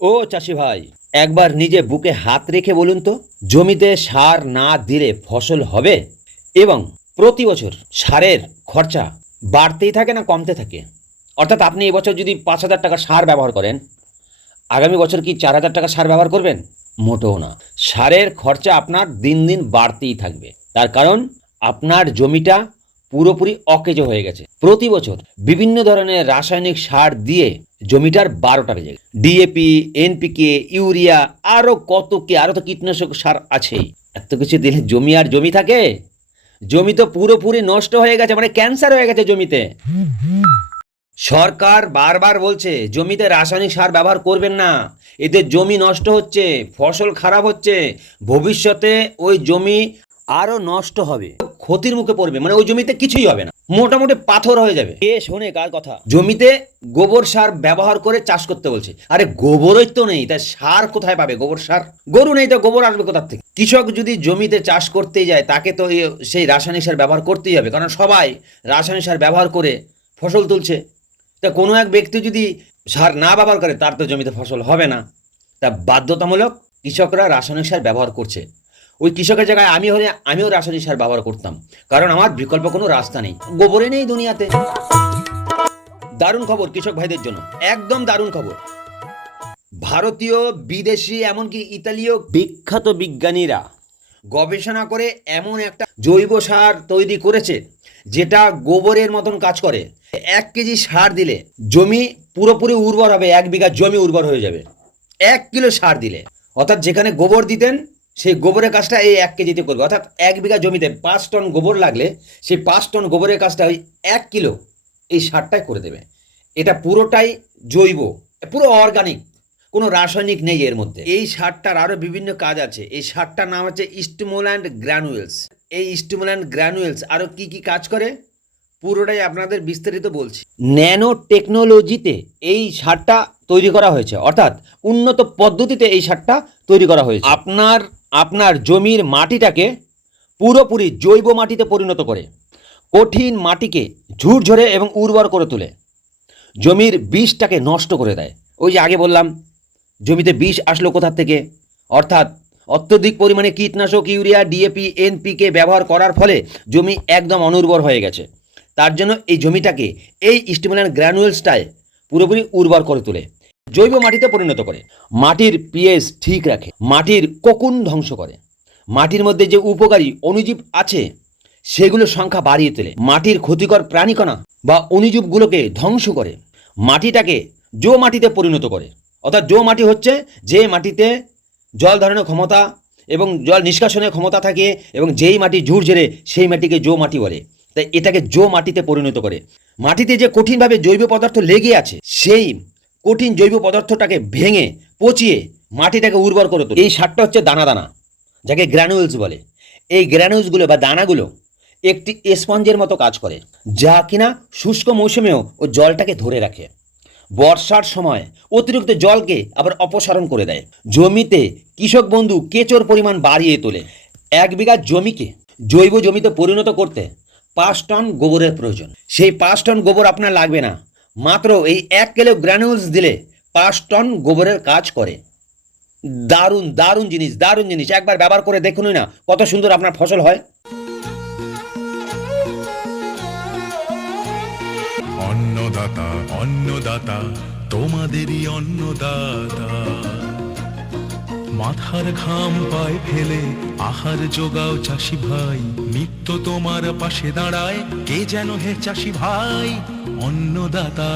ও চাষি ভাই, একবার নিজে বুকে হাত রেখে বলুন তো, জমিতে সার না দিলে ফসল হবে? এবং প্রতি বছর সারের খরচা বাড়তেই থাকে না কমতে থাকে? অর্থাৎ আপনি এবছর যদি 5,000 টাকা সার ব্যবহার করেন, আগামী বছর কি 4,000 টাকা সার ব্যবহার করবেন? মোটেও না। সারের খরচা আপনার দিন দিন বাড়তেই থাকবে। তার কারণ আপনার জমিটা পুরোপুরি অকেজো হয়ে গেছে। প্রতি বছর বিভিন্ন ধরনের রাসায়নিক সার দিয়ে জমিটার 12টা বেজে গেছে। ডিএপি, এনপিকে, ইউরিয়া, আরও কত কি, আরও তো কীটনাশক সার আছেই। এত কিছু দিলে জমি আর জমি থাকে? জমি তো পুরোপুরি নষ্ট হয়ে গেছে, মানে ক্যান্সার হয়ে গেছে জমিতে। সরকার বারবার বলছে জমিতে রাসায়নিক সার ব্যবহার করবেন না, এতে জমি নষ্ট হচ্ছে, ফসল খারাপ হচ্ছে, ভবিষ্যতে ওই জমি আরো নষ্ট হবে, ক্ষতির মুখে পড়বে, মানে ওই জমিতে কিছুই হবে না, মোটামুটি পাথর হয়ে যাবে। কে শোনে কার কথা? জমিতে গোবর সার ব্যবহার করে চাষ করতে বলছে। আরে গোবরই তো নেই, তাই সার কোথায় পাবে? গোবর সার, গরু নেই তো গোবর আসবে কোথা থেকে? কৃষক যদি জমিতে চাষ করতেই যায়, তাকে তো সেই রাসায়নিক সার ব্যবহার করতেই হবে, কারণ সবাই রাসায়নিক সার ব্যবহার করে ফসল তুলছে। তা কোনো এক ব্যক্তি যদি সার না ব্যবহার করে, তার তো জমিতে ফসল হবে না। তা বাধ্যতামূলক কৃষকরা রাসায়নিক সার ব্যবহার করছে। ওই কৃষকের জায়গায় আমি হলে আমিও রাসায়নিক সার ব্যবহার করতাম, কারণ আমার বিকল্প কোনো রাস্তা নেই, গোবরে নেই দুনিয়াতে। দারুণ খবর কৃষক ভাইদের জন্য, একদম দারুণ খবর। ভারতীয়, বিদেশি, এমনকি ইতালীয় বিখ্যাত বিজ্ঞানীরা গবেষণা করে এমন একটা জৈব সার তৈরি করেছে, যেটা গোবরের মতন কাজ করে। 1 কেজি সার দিলে জমি পুরোপুরি উর্বর হবে, 1 বিঘা জমি উর্বর হয়ে যাবে 1 কিলো সার দিলে। অর্থাৎ যেখানে গোবর দিতেন, সেই গোবরের কাজটা এই 1 কেজিতে করবে। অর্থাৎ 1 বিঘা জমিতে 5 টন গোবর লাগলে সেই 5 টন গোবরের কাজটা ওই 1 কিলো এই সারটাই করে দেবে। এটা পুরোটাই জৈব, পুরো অর্গানিক, কোনো রাসায়নিক নেই এর মধ্যে। এই সারটার আরও বিভিন্ন কাজ আছে। এই সারটার নাম হচ্ছে স্টিমুল্যান্ট গ্র্যানুয়েলস। এই স্টিমুল্যান্ট গ্র্যানুয়েলস আরও কি কি কাজ করে পুরোটাই আপনাদের বিস্তারিত বলছি। ন্যানো টেকনোলজিতে এই সারটা তৈরি করা হয়েছে, অর্থাৎ উন্নত পদ্ধতিতে এই সারটা তৈরি করা হয়েছে। আপনার জমির মাটিটাকে পুরোপুরি জৈব মাটিতে পরিণত করে, কঠিন মাটিকে ঝুরঝরে এবং উর্বর করে তোলে, জমির বিষটাকে নষ্ট করে দেয়। ওই যে আগে বললাম জমিতে বিষ আসলো কোথা থেকে, অর্থাৎ অত্যধিক পরিমাণে কীটনাশক, ইউরিয়া, ডিএপি, এনপিকে ব্যবহার করার ফলে জমি একদম অনুর্বর হয়ে গেছে। তার জন্য এই জমিটাকে এই স্টিমুল্যান্ট গ্র্যানুয়েলসটায় পুরোপুরি উর্বর করে তোলে, জৈব মাটিতে পরিণত করে, মাটির পিএইচ ঠিক রাখে, মাটির কোকুন ধ্বংস করে, মাটির মধ্যে যে উপকারী অণুজীব আছে সেগুলোর সংখ্যা বাড়িয়ে তোলে, মাটির ক্ষতিকর প্রাণীকণা বা অণুজীবগুলোকে ধ্বংস করে, মাটিটাকে জো মাটিতে পরিণত করে। অর্থাৎ জো মাটি হচ্ছে যে মাটিতে জল ধারণের ক্ষমতা এবং জল নিষ্কাশনের ক্ষমতা থাকে, এবং যেই মাটি ঝুরঝেরে সেই মাটিকে জো মাটি বলে। তাই এটাকে জো মাটিতে পরিণত করে। মাটিতে যে কঠিনভাবে জৈব পদার্থ লেগে আছে, সেই কঠিন জৈব পদার্থটাকে ভেঙে পচিয়ে মাটিটাকে উর্বর করে তোলে। এই সারটা হচ্ছে দানা দানা, যাকে গ্র্যানুয়েলস বলে। এই গ্র্যানুয়েলসগুলো বা দানাগুলো একটি স্পঞ্জের মতো কাজ করে, যা কিনা শুষ্ক মৌসুমেও ও জলটাকে ধরে রাখে, বর্ষার সময় অতিরিক্ত জলকে আবার অপসারণ করে দেয়। জমিতে কৃষক বন্ধু কেঁচোর পরিমাণ বাড়িয়ে তোলে। 1 বিঘা জমিকে জৈব জমিতে পরিণত করতে 5 টন গোবরের প্রয়োজন। সেই 5 টন গোবর আপনার লাগবে না, মাত্র এই 1 কিলো গ্র্যানুলস দিলে 5 টন গোবরের কাজ করে। দারুণ দারুণ জিনিস, দারুণ জিনিস। একবার ব্যবহার করে দেখুনই না কত সুন্দর আপনার ফসল হয়। অন্নদাতা অন্নদাতা তোমাদেরই অন্নদাতা, মাথার ঘাম পায়ে ফেলে আহার জোগাও চাষি ভাই, নিত্য তোমার পাশে দাঁড়ায় কে যেন হে চাষি ভাই, অন্নদাতা।